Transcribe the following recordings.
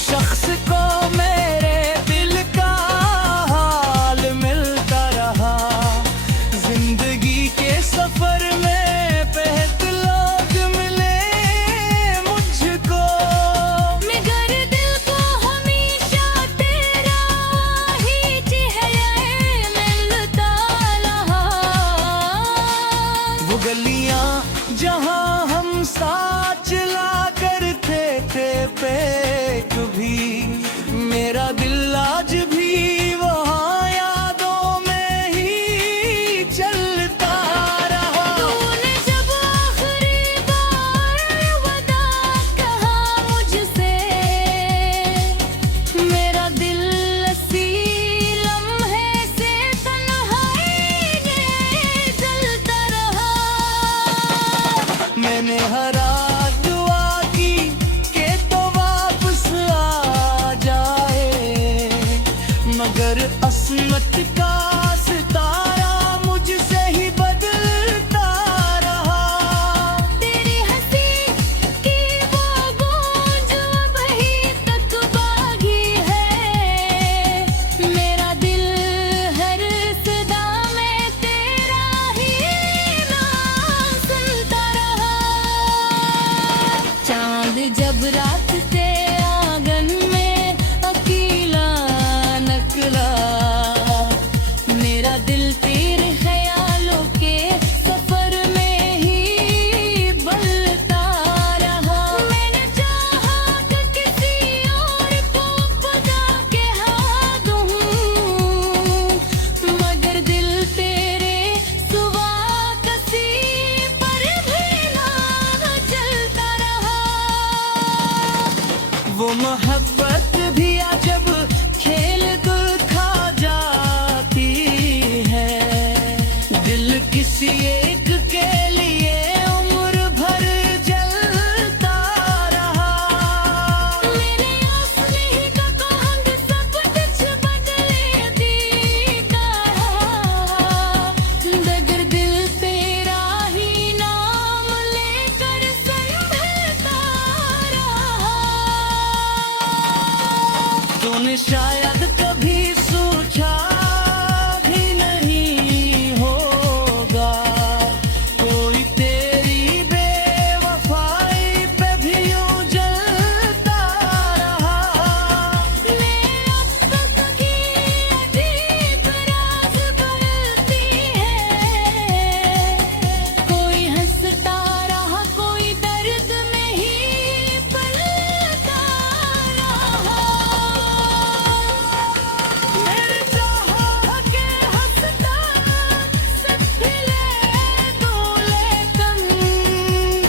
शख्स को मेरे दिल का हाल मिलता रहा। जिंदगी के सफर में बेहद लोग मिले मुझको, मगर दिल को हमेशा तेरा ही चेहरा मिलता रहा। वो गलियां जहां हम साथ चला करते थे पे कभी, मेरा दिल आज भी वहाँ यादों में ही चलता रहा। तूने जब आखिरी बार वदा कहा मुझसे, मेरा दिल इसी लम्हे से तन्हाई में जलता रहा। मैंने हर रात दुआ की कि तो वापस आ जाए, मगर असमत का सितारा मुझसे ही बदलता रहा। तेरी हंसी की वो गूंज अभी तक बागी है। मेरा दिल हर सदा में तेरा ही नाम सुनता रहा। चांद जब रात से आंगन में अकेला निकला, मेरा दिल तेरे ख्यालों के सफर में ही बलता रहा। मैंने चाहा कि किसी और को खुदा के हाँ दूं, मगर दिल तेरे सुवा कसी पर भी ना चलता रहा। वो मोहब्बत भी अजब खेल दिखा जाती है। दिल किसी एक के लिए उम्र भर जलता रहा। मेरे आसमां का कहंग सब कुछ बदले दी का, मगर दिल तेरा ही नाम लेकर संभलता रहा। तूने शायद कभी सोचा भी नहीं होगा, कोई तेरी बेवफाई पे भी यूं जलता रहा। मैं अब तक की अजीब राज बरती है। कोई हंसता रहा, कोई दर्द में ही पलता रहा। मेरे चाहा के हंसता सब खिले दूल्हे कम,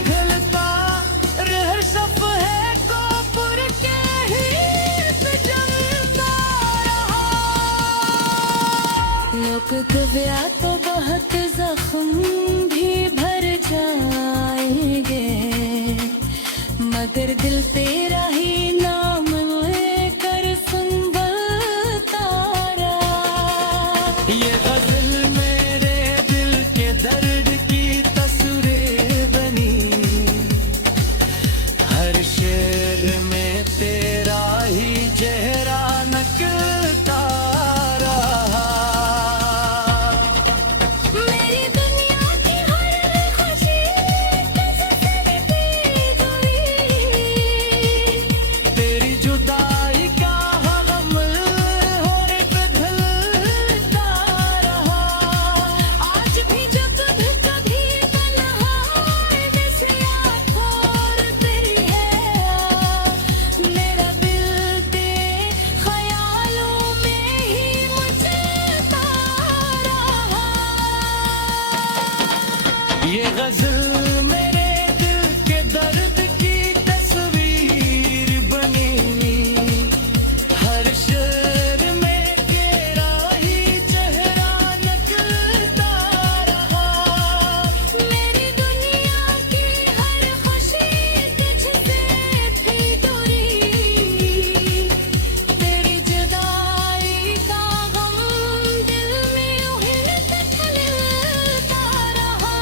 खिलता रह सफ़े को पुर के ही जलता रहा। लोग गया तो बहुत जख्म भी भर जाएंगे, मगर दिल तेरा ही नाम लेकर संभलता रहा। ये गज़ल मेरे दिल के दर्द की तस्वीर बनी, हर शेर में तेरा ही चेहरा नकलता रहा। मेरी दुनिया की हर खुशी तुझसे भी दूरी, तेरी जुदाई का गम और पिघलता रहा। आज भी जब भी कभी तन्हाई नसीहत तेरी है, मेरा दिल तेरे ख्यालों में ही मचलता रहा। ये गज़ल मेरे दिल के दर्द की तस्वीर बनी, हर शेर में तेरा ही चेहरा नकलता रहा। मेरी दुनिया की हर खुशी तुझसे थी दूरी, तेरी जुदाई का गम दिल में यूं ही खिलता रहा।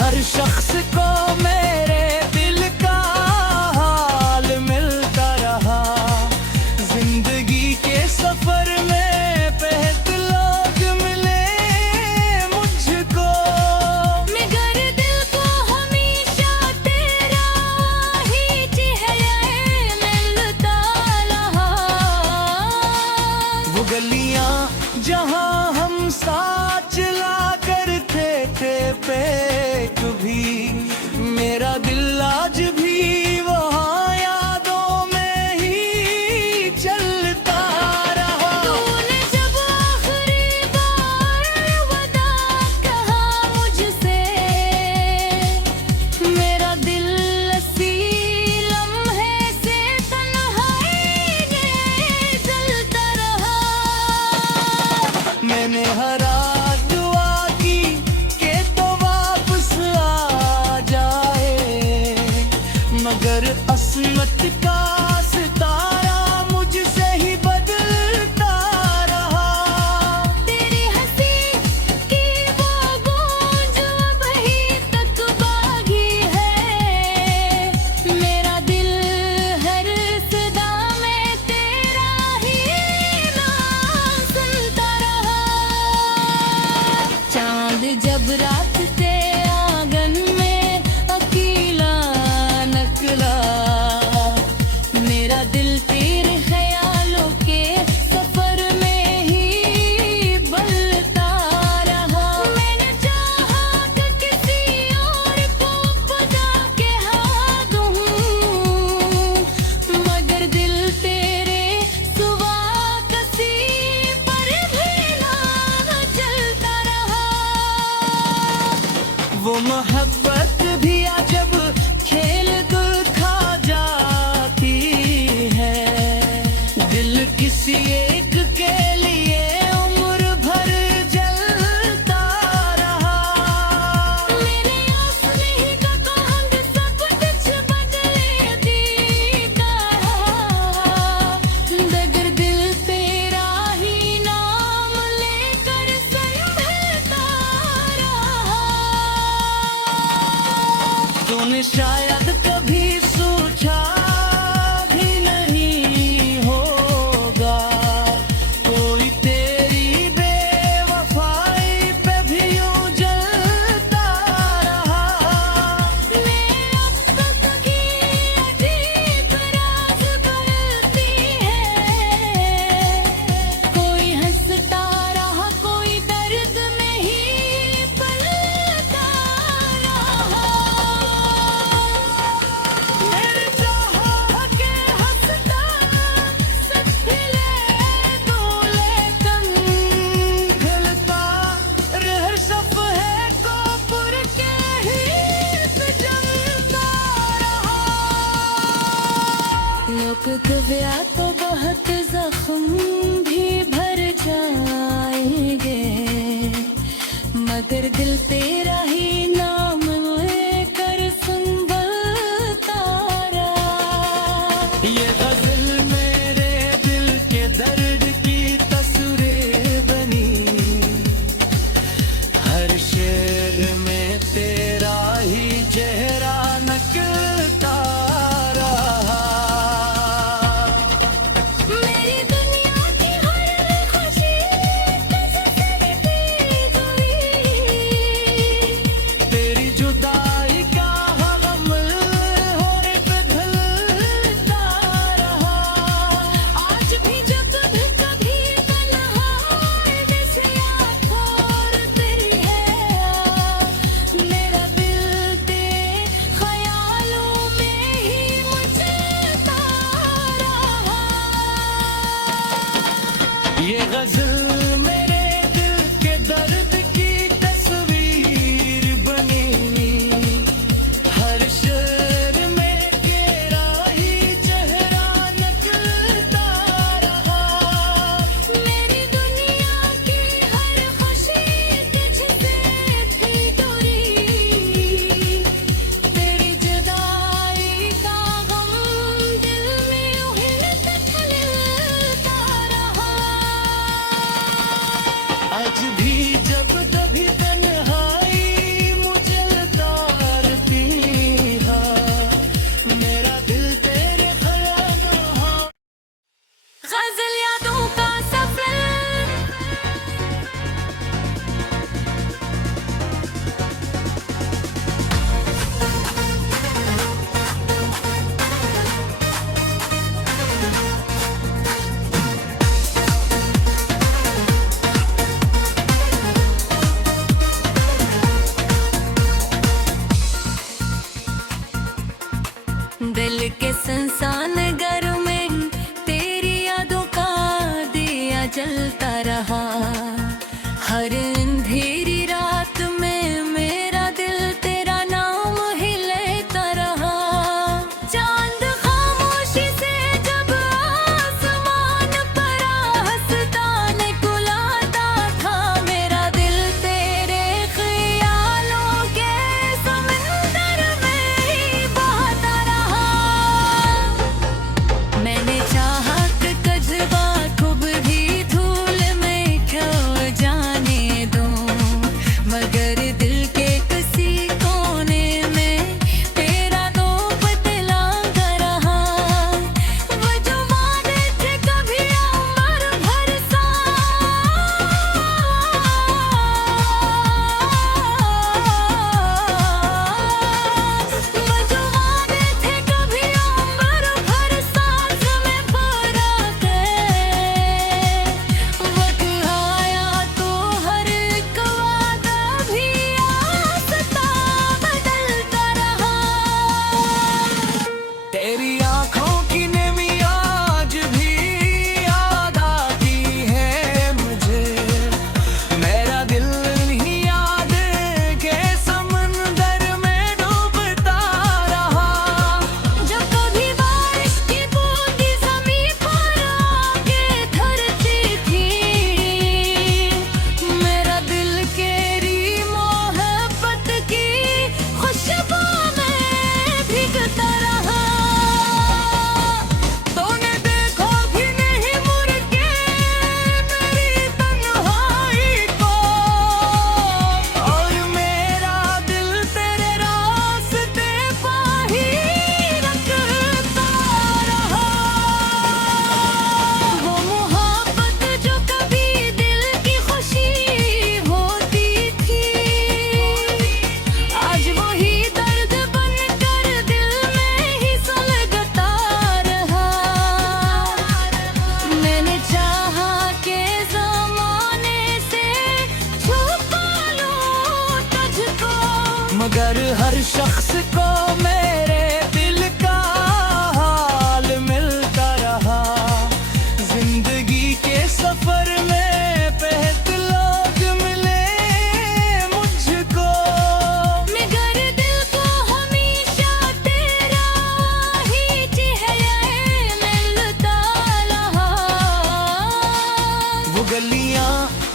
हर शख्स को मेरे दिल का हाल मिलता रहा। जिंदगी के सफर में बेहद लोग मिले मुझको, मगर दिल को हमेशा तेरा ही चेहरा मिलता रहा। वो गलियां जहां हम साथ चला करते थे पे कभी, मेरा दिल आज भी वहाँ यादों में ही चलता रहा। तूने जब आखिरी बार अलविदा कहा मुझसे, मेरा दिल इसी लम्हे से तन्हाई में जलता रहा। मैंने हर रात दुआ की कि तो वापस आ जाए, मगर असमत का सितारा मुझसे ही बदलता रहा। तेरी हंसी की वो गूंज अभी तक बागी है। मेरा दिल हर सदा में तेरा ही नाम सुनता रहा। चांद जब रात से आंगन में अकेला निकला, मेरा दिल तेरे ख्यालों के सफर में ही बलता रहा। मैंने चाहा कि किसी और को खुदा के हाथ दूं, मगर दिल तेरे सुवा कसी पर भी ना चलता रहा। वो मोहब्बत भी अजब खेल दिखा जाती है। दिल किसी एक के लिए उम्र भर जलता रहा। मेरे आस नहीं का कहंग सब कुछ बदले देता रहा, मगर दिल तेरा ही नाम लेकर संभलता रहा। तूने शायद कभी सोचा भी नहीं होगा, कोई तेरी बेवफाई पे भी यूं जलता रहा। मैं अब तक की अजीब राज बरती है। कोई हंसता रहा, कोई दर्द में ही पलता रहा। मेरे चाहा के हंसता सच खिले दूल्हे कम, खिलता रह सफ़े को पुर के ही जलता रहा। लोग गया तो बहुत जख्म भी भर जाएंगे, मगर दिल तेरा ही नाम लेकर संभलता रहा। ये गज़ल मेरे दिल के दर्द की तस्वीर बनी, हर शेर में तेरा ही चेहरा नकलता रहा। मेरी दुनिया की हर खुशी तुझसे मिटी हुई, तेरी जुदाई का गम और पिघलता रहा। आज भी जब भी कभी तन्हाई जैसे आँखों तेरी है, मेरा दिल तेरे ख्यालों में ही मचलता रहा। ये गज़ल मेरे दिल के दर्द की तस्वीर बनी, हर शेर में तेरा ही चेहरा नकलता रहा। मेरी दुनिया की हर खुशी तुझसे थी दूरी, तेरी जुदाई का गम दिल में उहिलता रहा।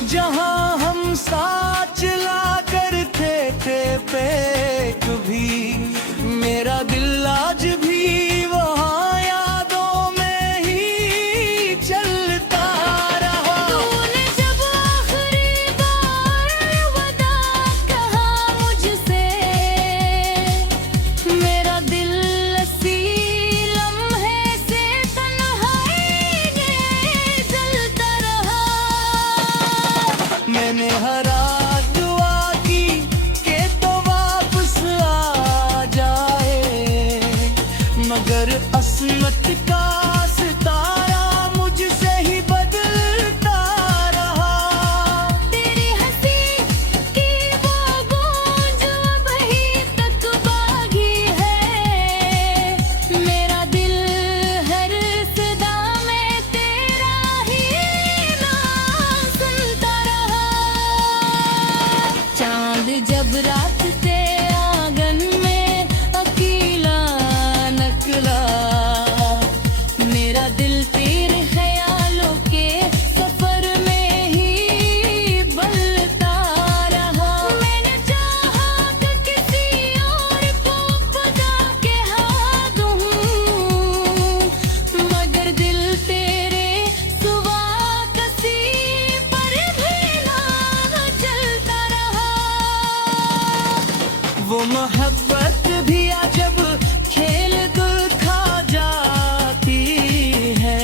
जहां हम साथ चला करते थे पेक भी, मेरा दिल आज भी वहां यादों में ही चलता रहा। तूने जब आखिरी बार वदा कहा मुझसे, मेरा दिल इसी लम्हे से तन्हाई में जलता रहा। मैंने हर रात दुआ की कि तो वापस आ जाए, मगर असमत का सितारा मुझसे ही बदलता रहा। तेरी हंसी की वो गूंज अभी तक बागी है, मेरा दिल हर सदा में तेरा ही नाम सुनता रहा। चांद जब रात से आंगन में अकेला निकला, मेरा दिल तेरे ख्यालों के सफर में ही बलता रहा। मैंने चाहा कि किसी और को खुदा के हाथ दूं, मगर दिल तेरे सुवा कसी पर भी ना चलता रहा। वो मोहब्बत भी अजब खेल दिखा जाती है,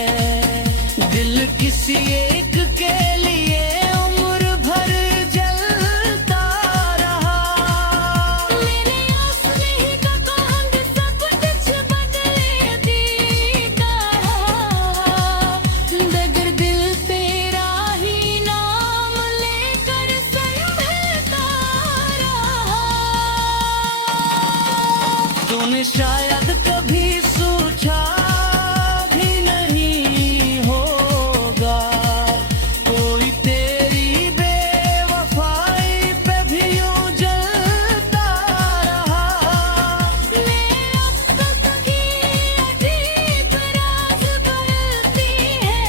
दिल किसी एक के लिए उम्र भर जलता रहा। मेरे आस नहीं का कहंग सब कुछ बदले दी कहा, मगर दिल तेरा ही नाम लेकर संभलता रहा। तूने शायद कभी सोचा भी नहीं होगा, कोई तेरी बेवफाई पे भी यूं जलता रहा। मैं अब तक की अजीब राज बरती है,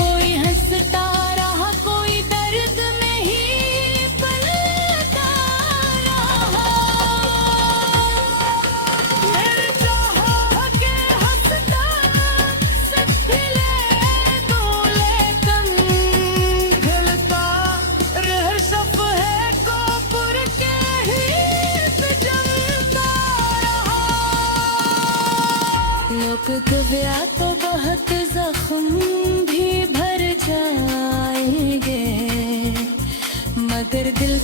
कोई हंसता रहा, कोई दर्द में ही पलता रहा। मेरे चाहा के हंसता सच खिले दूल्हे कम, खिलता रह सफ़े को पुर के ही जलता रहा। लोग गया तो बहुत जख्म भी भर जाएंगे, मगर दिल